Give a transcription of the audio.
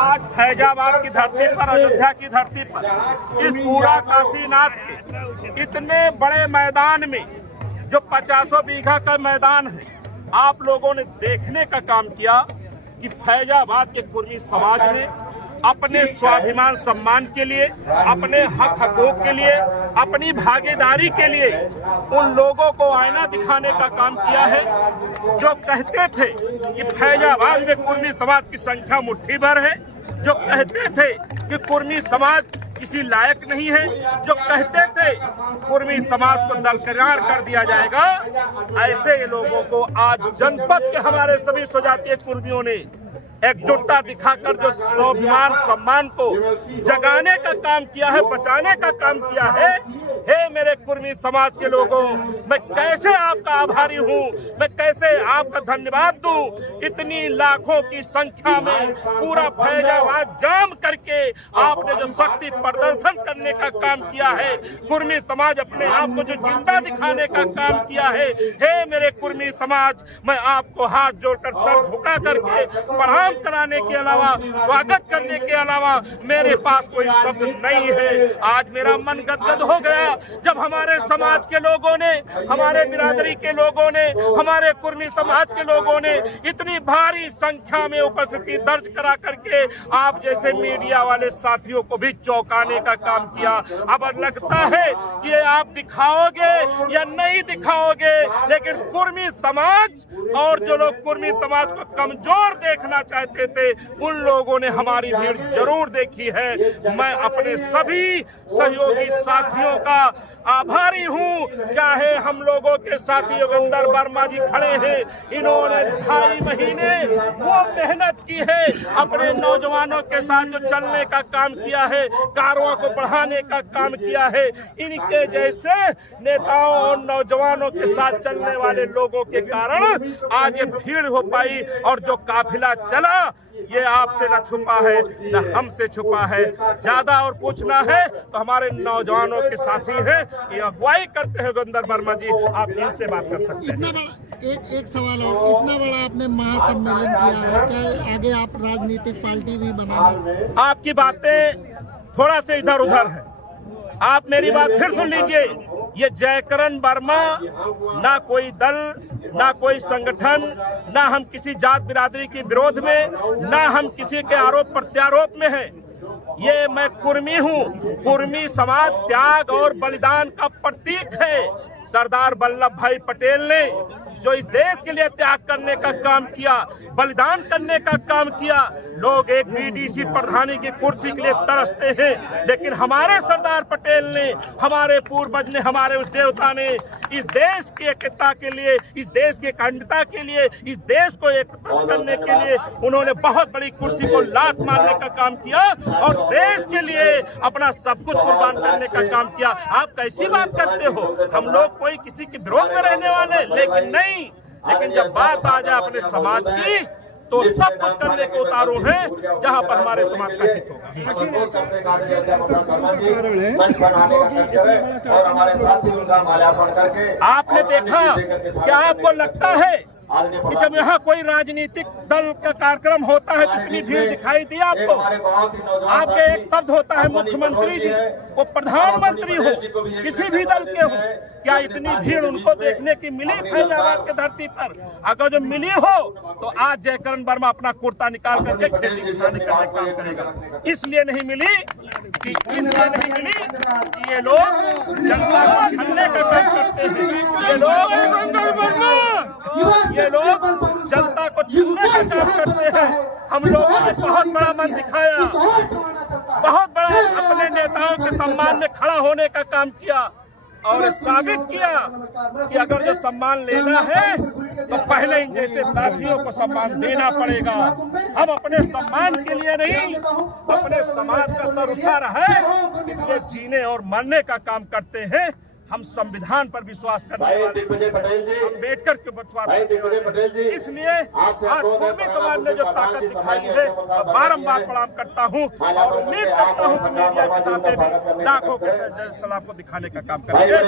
आज फैजाबाद की धरती पर, अयोध्या की धरती पर, इस पूरा काशीनाथ के इतने बड़े मैदान में जो 50 बीघा का मैदान है, आप लोगों ने देखने का काम किया कि फैजाबाद के कुर्मी समाज ने अपने स्वाभिमान सम्मान के लिए, अपने हक हकूक के लिए, अपनी भागीदारी के लिए उन लोगों को आईना दिखाने का काम किया है जो कहते थे कि फैजाबाद में कुर्मी समाज की संख्या मुट्ठी भर है, जो कहते थे कि कुर्मी समाज किसी लायक नहीं है, जो कहते थे कुर्मी समाज को दरकिनार कर दिया जाएगा। ऐसे लोगों को आज जनपद के हमारे सभी स्वजातीय कुर्मियों ने एकजुटता दिखाकर जो स्वाभिमान सम्मान को जगाने का काम किया है, बचाने का काम किया है। हे मेरे कुर्मी समाज के लोगों, मैं कैसे आपका आभारी हूँ, मैं कैसे आपका धन्यवाद दूं। इतनी लाखों की संख्या में पूरा फैजाबाद जाम करके आपने जो शक्ति प्रदर्शन करने का काम किया है, कुर्मी समाज अपने आप को जो जिंदा दिखाने का काम किया है। हे मेरे कुर्मी समाज, मैं आपको हाथ जोड़कर सर झुका करके प्रणाम कराने के अलावा, स्वागत करने के अलावा मेरे पास कोई शब्द नहीं है। आज मेरा मन गदगद हो गया जब हमारे समाज के लोगों ने, हमारे बिरादरी के लोगों ने, हमारे कुर्मी समाज के लोगों ने इतनी भारी संख्या में उपस्थिति दर्ज करा करके आप जैसे मीडिया वाले साथियों को भी चौंकाने का काम किया। अब लगता है कि ये आप दिखाओगे या नहीं दिखाओगे, लेकिन कुर्मी समाज और जो लोग कुर्मी समाज को कमजोर देखना चाहते थे, उन लोगों ने हमारी भीड़ जरूर देखी है। मैं अपने सभी सहयोगी साथियों का आभारी हूँ। चाहे हम लोगों के साथी योगेंद्र वर्मा जी खड़े हैं, इन्होंने 2.5 महीने वो मेहनत की है, अपने नौजवानों के साथ जो चलने का काम किया है, कारवां को बढ़ाने का काम किया है। इनके जैसे नेताओं और नौजवानों के साथ चलने वाले लोगों के कारण आज ये भीड़ हो पाई। और जो काफिला चला, ये आपसे न छुपा है न हमसे छुपा है। ज्यादा और पूछना है तो हमारे नौजवानों के साथी हैं, ये अगुवाई करते हैं योगेंद्र वर्मा जी, आप इनसे बात कर सकते हैं। एक सवाल और, इतना बड़ा आपने महासम्मेलन किया है, क्या आगे आप राजनीतिक पार्टी भी बनाएंगे? आपकी बातें थोड़ा से इधर उधर है, आप मेरी बात फिर सुन लीजिए। ये जयकरण वर्मा ना कोई दल, ना कोई संगठन, ना हम किसी जात बिरादरी के विरोध में, ना हम किसी के आरोप प्रत्यारोप में हैं। ये मैं कुर्मी हूँ। कुर्मी समाज त्याग और बलिदान का प्रतीक है। सरदार वल्लभ भाई पटेल ने जो इस देश के लिए त्याग करने का काम किया, बलिदान करने का काम किया। लोग एक बीडीसी प्रधानी की कुर्सी के लिए तरसते हैं, लेकिन हमारे सरदार पटेल ने, हमारे पूर्वज ने, हमारे उस देवता ने इस देश की एकता के लिए, इस देश की अखंडता के लिए, इस देश को एकता करने के लिए उन्होंने बहुत बड़ी कुर्सी को लात मारने का काम किया और देश के लिए अपना सब कुछ कुर्बान करने का काम किया। आप कैसी बात करते हो? हम लोग कोई किसी के विरोध में रहने वाले लेकिन नहीं। लेकिन जब बात आ जाए अपने समाज की, तो सब कुछ करने को उतारू हैं जहां पर हमारे समाज का हित होगा। आपने देखा, क्या आपको लगता है कि जब यहाँ कोई राजनीतिक दल का कार्यक्रम होता है कितनी भीड़ दिखाई दी आपको? आपके एक शब्द होता है मुख्यमंत्री जी, वो प्रधानमंत्री हो, किसी भी दल के हो, क्या इतनी भीड़ उनको देखने की मिली फैजाबाद की धरती पर? अगर जो मिली हो तो आज जयकरण वर्मा अपना कुर्ता निकाल करके खेती किसानी करने का काम करेगा। इसलिए नहीं मिली कि ये लोग जनता को छलने का काम करते हैं। ये लोग जनता को छीनने का काम करते हैं। हम लोगों ने बहुत बड़ा मन दिखाया, बहुत बड़ा अपने नेताओं के सम्मान में खड़ा होने का काम किया और साबित किया कि अगर जो सम्मान लेना है तो पहले इन जैसे साथियों को सम्मान देना पड़ेगा। हम अपने सम्मान के लिए नहीं, अपने समाज का सर उठा रहा है, इसलिए जीने और मरने का काम करते हैं। हम संविधान पर विश्वास करने वाले, अम्बेडकर के विश्वास करने वाले, इसलिए आज कुर्मी समाज ने जो ताकत दिखाई है, बारंबार प्रणाम करता हूं और उम्मीद करता हूं कि मीडिया के साथ भी लाखों के सलाह को दिखाने का काम करेंगे।